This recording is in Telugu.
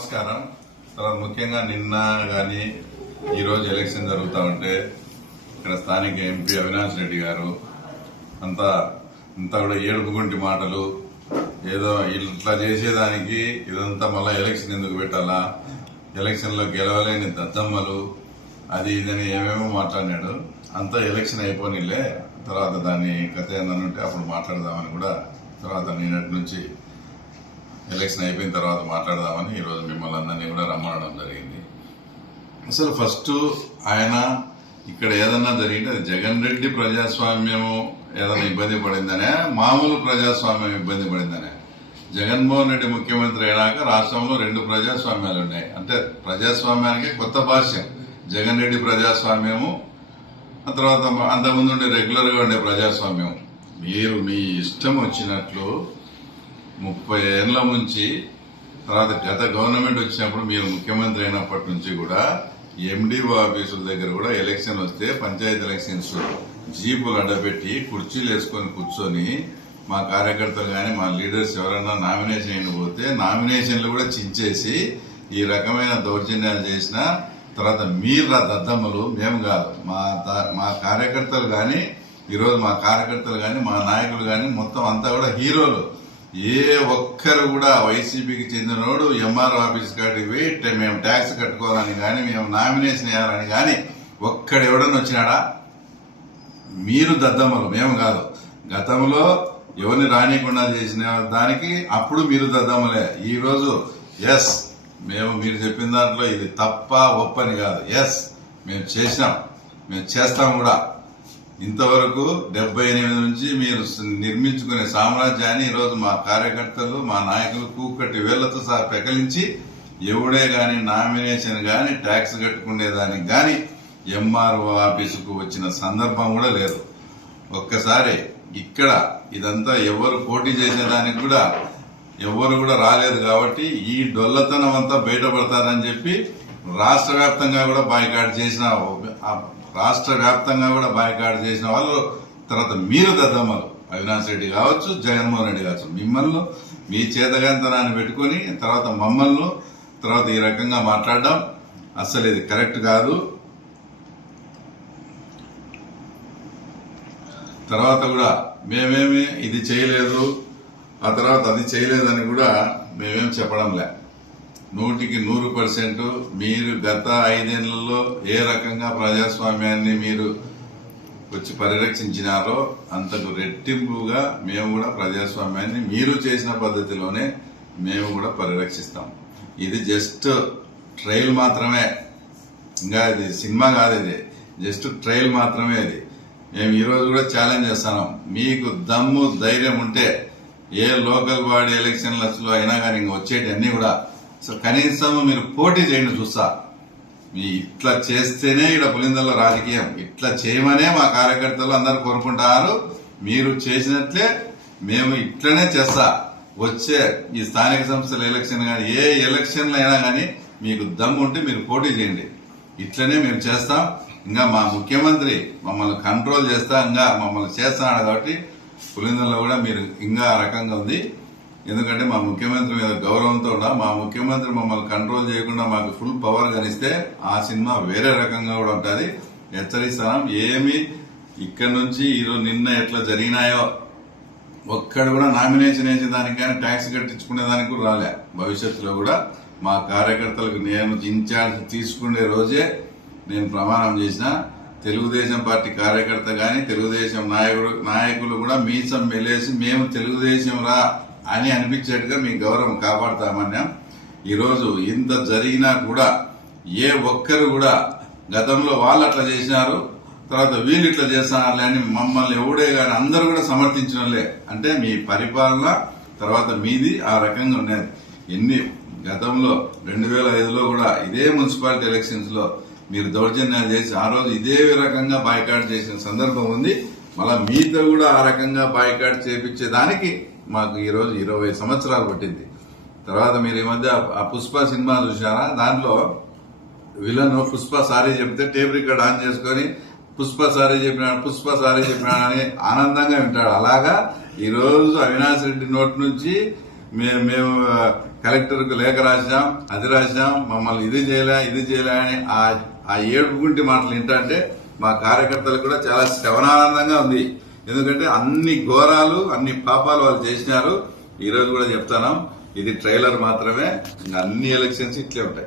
నమస్కారం. తర్వాత ముఖ్యంగా నిన్న కానీ ఈరోజు ఎలక్షన్ జరుగుతూ ఉంటే ఇక్కడ స్థానిక ఎంపీ అవినాష్ రెడ్డి గారు అంతా అంతా కూడా ఏడుపుగుంటి మాటలు ఏదో ఇట్లా చేసేదానికి ఇదంతా మళ్ళీ ఎలక్షన్ ఎందుకు పెట్టాలా? ఎలక్షన్లో గెలవలేని దద్దమ్మలు అది ఇదని ఏమేమో మాట్లాడినాడు. అంతా ఎలక్షన్ అయిపోనిలే తర్వాత దాన్ని కథ ఏందని ఉంటే అప్పుడు మాట్లాడదామని కూడా తర్వాత నిన్నటి నుంచి ఎలక్షన్ అయిపోయిన తర్వాత మాట్లాడదామని ఈరోజు నన్ను కూడా రమ్మనడం జరిగింది. అసలు ఫస్ట్ ఆయన ఇక్కడ ఏదన్నా జరిగింటే అది జగన్ రెడ్డి ప్రజాస్వామ్యము ఏదైనా ఇబ్బంది పడిందనే మామూలు ప్రజాస్వామ్యం ఇబ్బంది పడిందనే. జగన్మోహన్ రెడ్డి ముఖ్యమంత్రి అయినాక రాష్ట్రంలో రెండు ప్రజాస్వామ్యాలు ఉన్నాయి. అంటే ప్రజాస్వామ్యానికి కొత్త భాష్యం. జగన్ రెడ్డి ప్రజాస్వామ్యము ఆ తర్వాత అంతకుముందు ఉండే రెగ్యులర్గా ఉండే ప్రజాస్వామ్యం. మీరు మీ ఇష్టం వచ్చినట్లు ముప్పై ఏళ్ళ నుంచి తర్వాత గత గవర్నమెంట్ వచ్చినప్పుడు మీరు ముఖ్యమంత్రి అయినప్పటి నుంచి కూడా ఎండిఓ ఆఫీసుల దగ్గర కూడా ఎలక్షన్ వస్తే పంచాయతీ ఎలక్షన్స్ జీపులు అడ్డపెట్టి కుర్చీలు వేసుకొని కూర్చొని మా కార్యకర్తలు కానీ మా లీడర్స్ ఎవరైనా నామినేషన్ అయిన పోతే నామినేషన్లు కూడా చించేసి ఈ రకమైన దౌర్జన్యాలు చేసిన తర్వాత మీరు రా దద్దమ్మలు మేము కాదు. మా మా కార్యకర్తలు కానీ ఈరోజు మా కార్యకర్తలు కానీ మా నాయకులు కానీ మొత్తం అంతా కూడా హీరోలు. ఏ ఒక్కరు కూడా వైసీపీకి చెందినోడు ఎంఆర్ ఆఫీస్ కాడికి పోయి మేము ట్యాక్స్ కట్టుకోవాలని కానీ మేము నామినేషన్ వేయాలని కానీ ఒక్కడు ఎవడన్నా వచ్చినాడా? మీరు దద్దమ్మలు మేము కాదు. గతంలో ఎవరిని రానికుండా చేసిన దానికి అప్పుడు మీరు దద్దమ్మలే. ఈరోజు ఎస్ మేము మీరు చెప్పిన దాంట్లో ఇది తప్ప ఒప్పని కాదు. ఎస్ మేము చేసినాం. మేము చేస్తాం కూడా. ఇంతవరకు డెబ్బై ఎనిమిది నుంచి మీరు నిర్మించుకునే సామ్రాజ్యాన్ని ఈరోజు మా కార్యకర్తలు మా నాయకులు కూకట్టి వేళ్ళతో సహా పెకలించి ఎవడే గాని నామినేషన్ గాని ట్యాక్స్ కట్టుకునేదానికి గాని ఎంఆర్ఓ ఆఫీసుకు వచ్చిన సందర్భం కూడా లేదు. ఒక్కసారి ఇక్కడ ఇదంతా ఎవరు పోటీ చేసేదానికి కూడా ఎవరు కూడా రాలేదు కాబట్టి ఈ డొల్లతనం అంతా బయటపడతారని చెప్పి రాష్ట్ర వ్యాప్తంగా కూడా బాయ్కాట్ చేసిన రాష్ట్ర వ్యాప్తంగా కూడా బాయ్కాట్ చేసిన వాళ్ళు తర్వాత మీరు దద్దమ్మలు. అవినాష్ రెడ్డి కావచ్చు జగన్మోహన్ రెడ్డి కావచ్చు మిమ్మల్ని మీ చేతగంతనాన్ని పెట్టుకొని తర్వాత మమ్మల్ని తర్వాత ఈ రకంగా మాట్లాడడం అస్సలు ఇది కరెక్ట్ కాదు. తర్వాత కూడా మేమేమి ఇది చేయలేదు ఆ తర్వాత అది చేయలేదని కూడా మేమేం చెప్పడం లే. నూటికి నూరు పర్సెంట్ మీరు గత ఐదేళ్ళలో ఏ రకంగా ప్రజాస్వామ్యాన్ని మీరు వచ్చి పరిరక్షించినారో అంతకు రెట్టింపుగా మేము కూడా ప్రజాస్వామ్యాన్ని మీరు చేసిన పద్ధతిలోనే మేము కూడా పరిరక్షిస్తాం. ఇది జస్ట్ ట్రయల్ మాత్రమే. ఇంకా ఇది సినిమా కాదు ఇది. జస్ట్ ట్రయల్ మాత్రమే ఇది. మేము ఈరోజు కూడా ఛాలెంజ్ చేస్తాను. మీకు దమ్ము ధైర్యం ఉంటే ఏ లోకల్ బాడీ ఎలక్షన్లలో అయినా కానీ ఇంకా వచ్చేటి కూడా సో కనీసం మీరు పోటీ చేయండి చూస్తా. మీ ఇట్లా చేస్తేనే ఇక్కడ పులిందల రాజకీయం. ఇట్లా చేయమనే మా కార్యకర్తలు అందరు కోరుకుంటారు. మీరు చేసినట్లే మేము ఇట్లనే చేస్తా. వచ్చే ఈ స్థానిక సంస్థల ఎలక్షన్ కానీ ఏ ఎలక్షన్లు అయినా కానీ మీకు దమ్ము ఉంటే మీరు పోటీ చేయండి. ఇట్లనే మేము చేస్తాం. ఇంకా మా ముఖ్యమంత్రి మమ్మల్ని కంట్రోల్ చేస్తా ఇంకా మమ్మల్ని చేస్తున్నాడు కాబట్టి పులిందల్లో కూడా మీరు ఇంకా రకంగా ఉంది. ఎందుకంటే మా ముఖ్యమంత్రి మీద గౌరవంతో కూడా మా ముఖ్యమంత్రి మమ్మల్ని కంట్రోల్ చేయకుండా మాకు ఫుల్ పవర్ కనిస్తే ఆ సినిమా వేరే రకంగా కూడా ఉంటుంది. హెచ్చరిస్తాం. ఏమి ఇక్కడ నుంచి ఈరోజు నిన్న ఎట్లా జరిగినాయో ఒక్కడు కూడా నామినేషన్ వేసే దానికి కానీ ట్యాక్స్ కట్టించుకునే దానికి కూడా రాలే. భవిష్యత్తులో కూడా మా కార్యకర్తలకు నేను ఇన్ఛార్జ్ తీసుకునే రోజే నేను ప్రమాణం చేసిన. తెలుగుదేశం పార్టీ కార్యకర్త కానీ తెలుగుదేశం నాయకుడు నాయకులు కూడా మీసం మెలేసి మేము తెలుగుదేశం రా అని అనిపించేట్టుగా మీ గౌరవం కాపాడుతామన్నాం. ఈరోజు ఇంత జరిగినా కూడా ఏ ఒక్కరు కూడా గతంలో వాళ్ళు అట్లా చేసినారు తర్వాత వీళ్ళు ఇట్లా చేస్తున్నారులే అని మమ్మల్ని ఎవడే కానీ అందరూ కూడా సమర్థించడంలే. అంటే మీ పరిపాలన తర్వాత మీది ఆ రకంగా ఉన్నది. ఎన్ని గతంలో రెండు వేల ఐదులో కూడా ఇదే మున్సిపాలిటీ ఎలక్షన్స్లో మీరు దౌర్జన్యాలు చేసి ఆ రోజు ఇదే రకంగా బాయ్కాట్ చేసిన సందర్భం ఉంది. మళ్ళీ మీతో కూడా ఆ రకంగా బాయ్కాట్ చేపించేదానికి మాకు ఈరోజు ఇరవై సంవత్సరాలు పట్టింది. తర్వాత మీరు ఈ మధ్య ఆ పుష్ప సినిమా చూసారా దాంట్లో విలన్ పుష్ప సారీ చెప్తే టేప్ రికార్డ్ ఆన్ చేసుకొని పుష్ప సారీ చెప్పినాడు పుష్ప సారీ చెప్పినాడు అని ఆనందంగా వింటాడు. అలాగా ఈరోజు అవినాష్ రెడ్డి నోటి నుంచి మేము మేము కలెక్టర్కు లేఖ రాసాం అది రాసాం మమ్మల్ని ఇది చేయలే ఇది చేయలే అని ఆ ఆ మాటలు మాటలు అంటే మా కార్యకర్తలకు కూడా చాలా శవనానందంగా ఉంది. ఎందుకంటే అన్ని ఘోరాలు అన్ని పాపాలు వాళ్ళు చేసినారు. ఈ రోజు కూడా చెప్తాను. ఇది ట్రైలర్ మాత్రమే. ఇంకా అన్ని ఎలక్షన్స్ ఇట్లే ఉంటాయి.